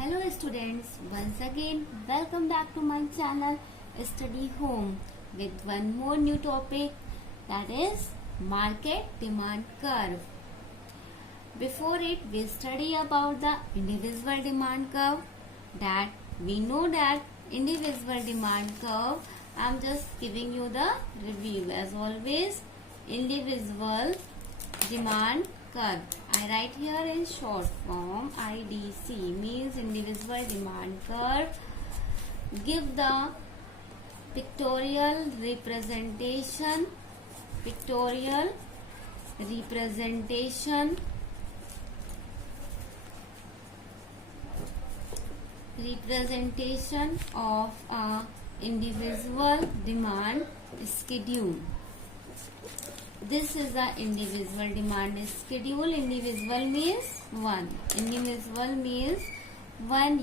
Hello students, once again welcome back to my channel Study Home with one more new topic, that is market demand curve. Before it we study about the indivisible demand curve. That we know that indivisible demand curve, I am just giving you the review. As always, indivisible demand curve, I write here in short form IDC, means indivisible demand curve. Give the pictorial representation of a indivisible demand schedule. This is the indivisible demand schedule. Indivisible means one. Indivisible means one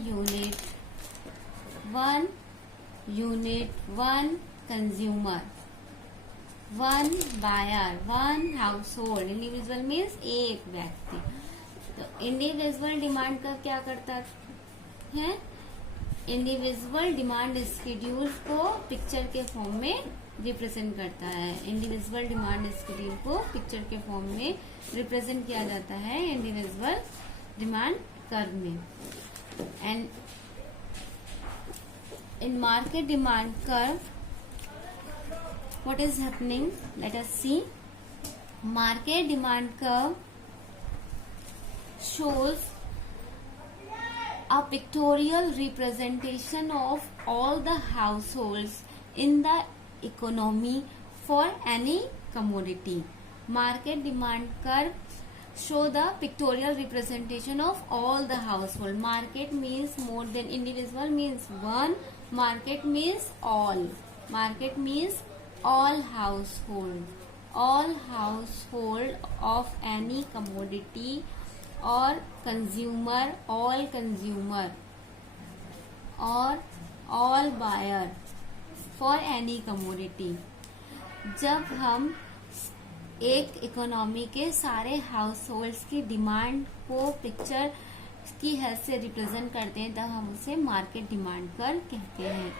unit, one consumer, one buyer, one household. Indivisible means एक व्यक्ति. तो individual demand का क्या करता है? Individual demand schedule को picture के form में रिप्रेजेंट करता है. इंडिविजुअल डिमांड स्केड्यूल को पिक्चर के फॉर्म में रिप्रेजेंट किया जाता है इंडिविजुअल डिमांड कर्व में. And in market demand curve what is happening, let us see. Market demand curve shows a pictorial representation of all the households in the economy for any commodity. Market demand curve show the pictorial representation of all the household. Market means more than individual, means one. Market means all. Market means all household of any commodity or consumer, all consumer or all buyer for any commodity. जब हम एक economy के सारे house holds की demand को picture की help से represent करते हैं तब हम उसे मार्केट डिमांड कर्व कहते हैं.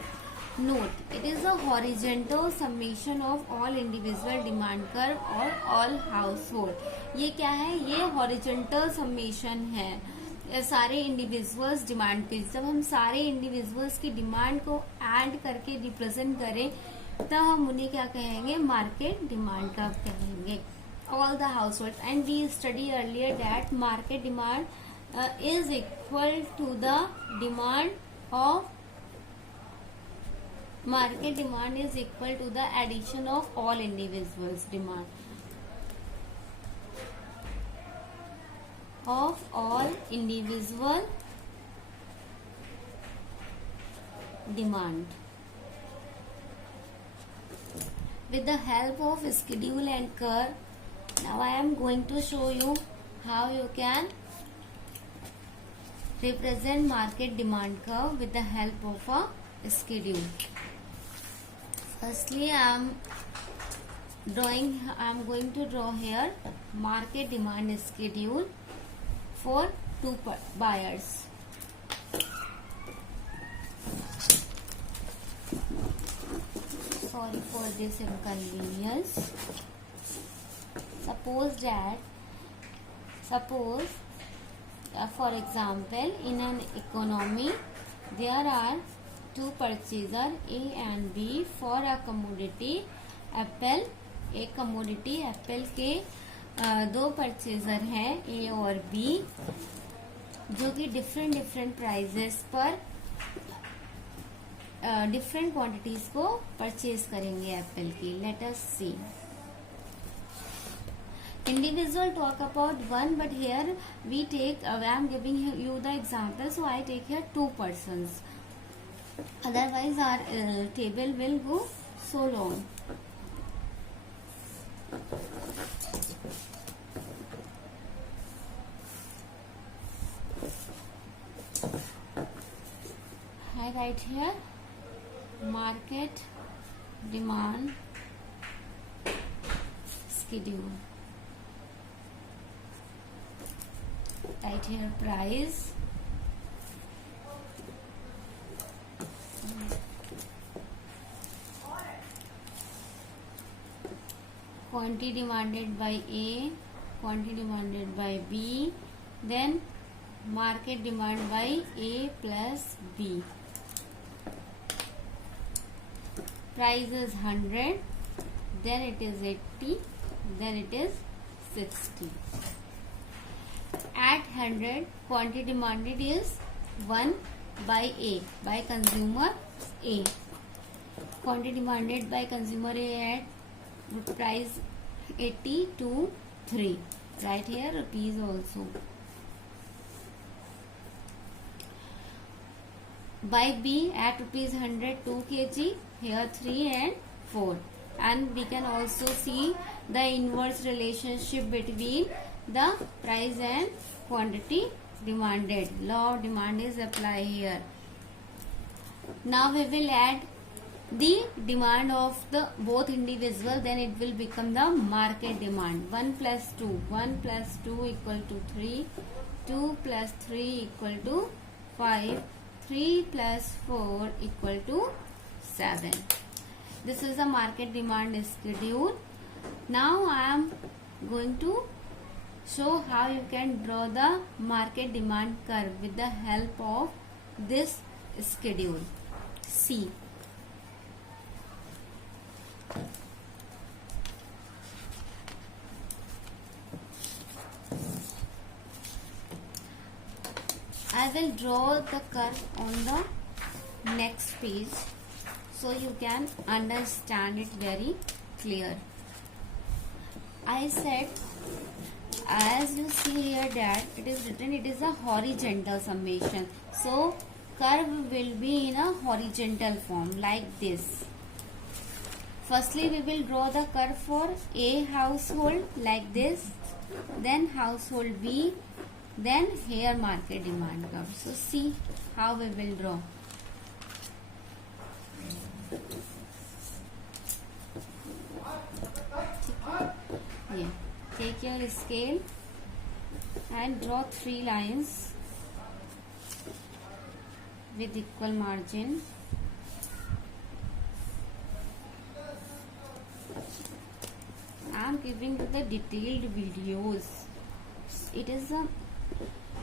Note, it is a horizontal summation of all individual demand curve or all household. ये क्या है? ये horizontal summation है सारे इंडिविजुअल्स डिमांड पे. जब हम सारे इंडिविजुअल्स की डिमांड को ऐड करके रिप्रेजेंट करें तब हम उन्हें क्या कहेंगे? मार्केट डिमांड कर्व कहेंगे. All the household. And we study earlier that market demand is equal to the demand of market demand is equal to the addition of all individuals demand of all individual demand. With the help of schedule and curve, now I am going to show you how you can represent market demand curve with the help of a schedule. Firstly, I am going to draw here market demand schedule for two buyers. Sorry for this inconvenience. Suppose for example, in an economy there are two purchaser A and B for a commodity apple. एक commodity apple के दो purchaser हैं A और B जो कि different prices पर different quantities को purchase करेंगे एप्पल की. Let us see. Individual talk about one, but here we take I am giving you the example, so I take here two persons. Otherwise our table will go so long. I write here market demand schedule. Write here price quantity demanded by A, quantity demanded by B, then market demand by A plus B. Price is 100, then it is 80, then it is 60. At 100, quantity demanded is 1 by A, by consumer A. Quantity demanded by consumer A at price 80 to 3. Right here rupees also. By B at rupees 100 2 kg, here 3 and 4. And we can also see the inverse relationship between the price and quantity demanded. Law of demand is applied here. Now we will add the demand of the both individual, then it will become the market demand. 1 plus 2, 1 plus 2 equal to 3, 2 plus 3 equal to 5, 3 plus 4 equal to 7. This is the market demand schedule. Now I am going to show how you can draw the market demand curve with the help of this schedule. See. I will draw the curve on the next page so you can understand it very clear. I said, as you see here that it is written, it is a horizontal summation. So curve will be in a horizontal form like this. Firstly, we will draw the curve for A household like this, then household B, then here market demand curve. So see how we will draw. Yeah. Take your scale and draw 3 lines with equal margin. I am giving you the detailed videos. It is a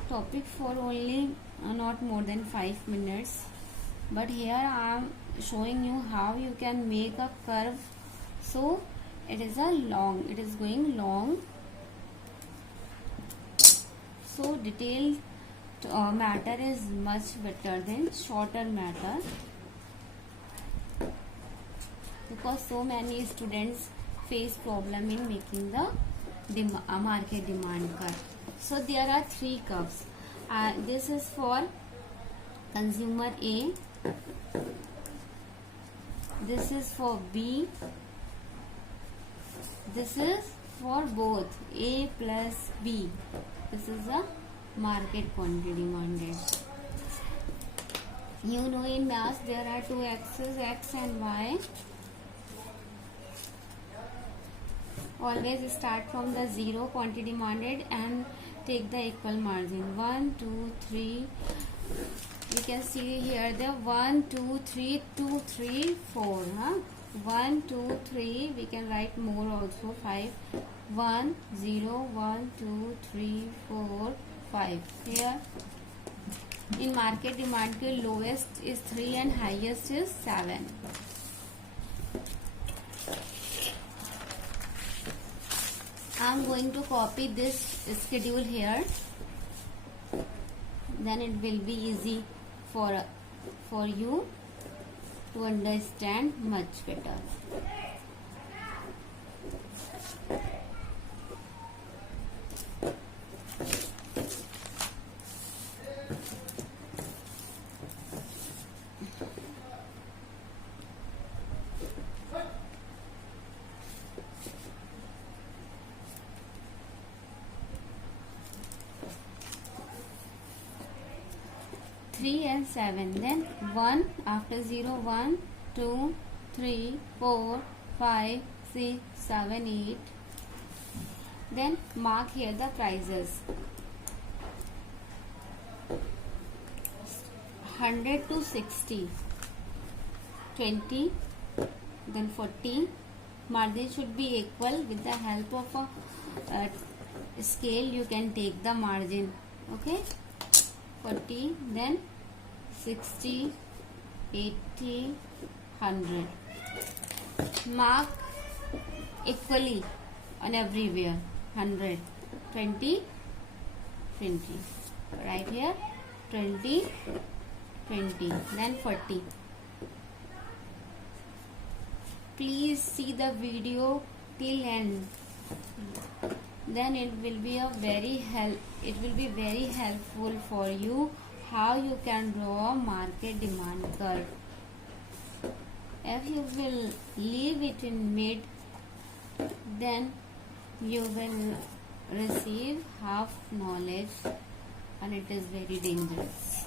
topic for only not more than 5 minutes. But here I am showing you how you can make a curve. So it is going long. So detailed matter is much better than shorter matter, because so many students face problem in making the market demand curve. So there are 3 curves. This is for consumer A, this is for B, this is for both A plus B. This is a market quantity demanded. You know, in maths there are 2 axes, X and Y. Always start from the 0 quantity demanded and take the equal margin. 1, 2, 3. You can see here the 1, 2, 3, 2, 3, 4. 1, 2, 3. We can write more also. 5. 1, 0, 1, 2, 3, 4, 5. Here in market demand के lowest is 3 and highest is 7. I am going to copy this schedule here. Then it will be easy for you to understand much better. Three and 7, then 1 after 0, 1, 2, 3, 4, 5, 6, 7, 8. Then mark here the prices. 100 to 60, 20, then 40, margin should be equal. With the help of a scale you can take the margin. Okay, 40, then 60, 80, 100. Mark equally on everywhere. 100, 20, 20. Right here 20, 20, then 40. Please see the video till end. Then it will be very helpful for you how you can draw market demand curve. If you will leave it in mid, then you will receive half knowledge and it is very dangerous.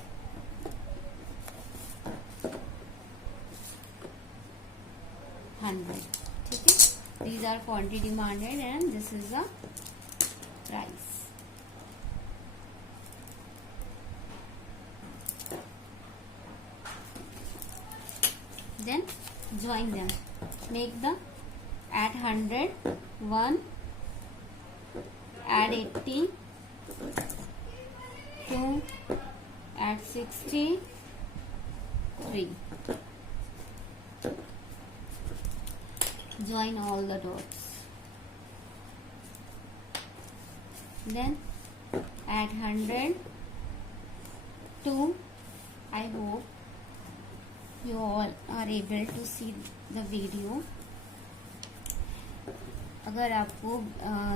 Okay, these are quantity demanded and this is the price. Then join them. Make the at 100 1, add 80 2, add 60 3. Join all the dots. Then add 100 2. I hope you all are able to see the video. अगर आपको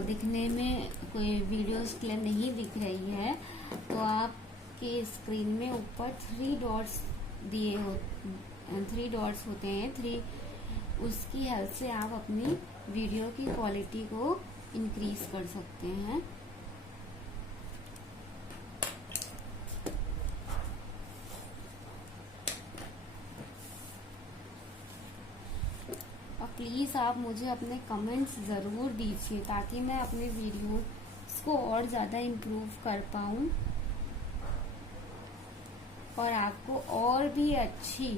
दिखने में कोई videos clear नहीं दिख रही है तो आपके स्क्रीन में ऊपर 3 डॉट्स दिए 3 डॉट्स होते हैं 3, उसकी हेल्प से आप अपनी वीडियो की क्वालिटी को इंक्रीज कर सकते हैं. और प्लीज़ आप मुझे अपने कमेंट्स ज़रूर दीजिए ताकि मैं अपने वीडियोस को और ज़्यादा इम्प्रूव कर पाऊँ और आपको और भी अच्छी.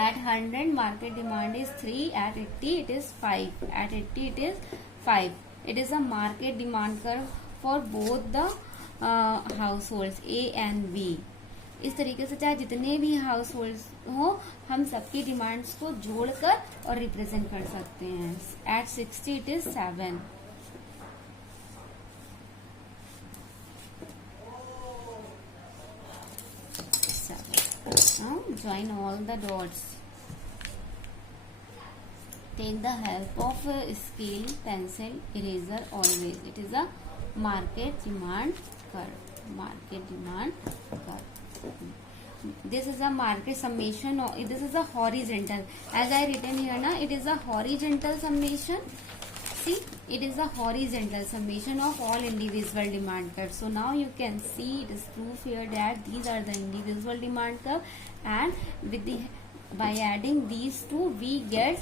At 100 market demand is 3, at 80 it is 5, at 80 it is 5. It is a market demand curve for both the households A and B. इस तरीके से चाहे जितने भी हाउस होल्ड हो हम सबकी डिमांड्स को जोड़कर और रिप्रेजेंट कर सकते हैं. At 60 it is 7. Now join all the dots. Take the help of a scale, pencil, eraser always. It is a market demand curve. Market demand curve. This is a market summation. This is a horizontal. As I written here, na, it is a horizontal summation. See, it is a horizontal summation of all individual demand curves. So now you can see it is proof here that these are the individual demand curve, and with the by adding these two we get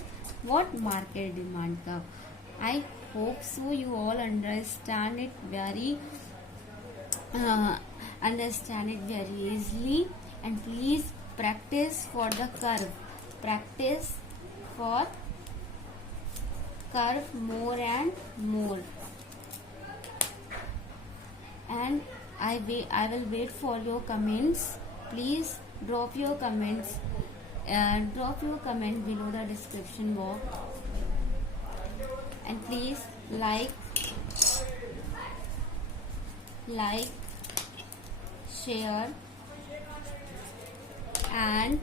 what market demand curve. I hope so you all understand it very easily, and please practice for the curve. Practice for curve more and more, and I will wait for your comments. Please drop your comments. Drop your comment below the description box, and please like, share, and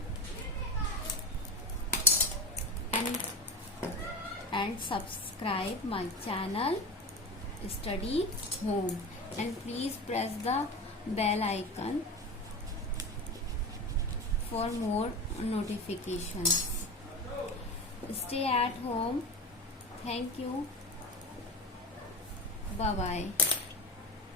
subscribe my channel Study Home, and please press the bell icon for more notifications. Stay at home. Thank you. Bye bye.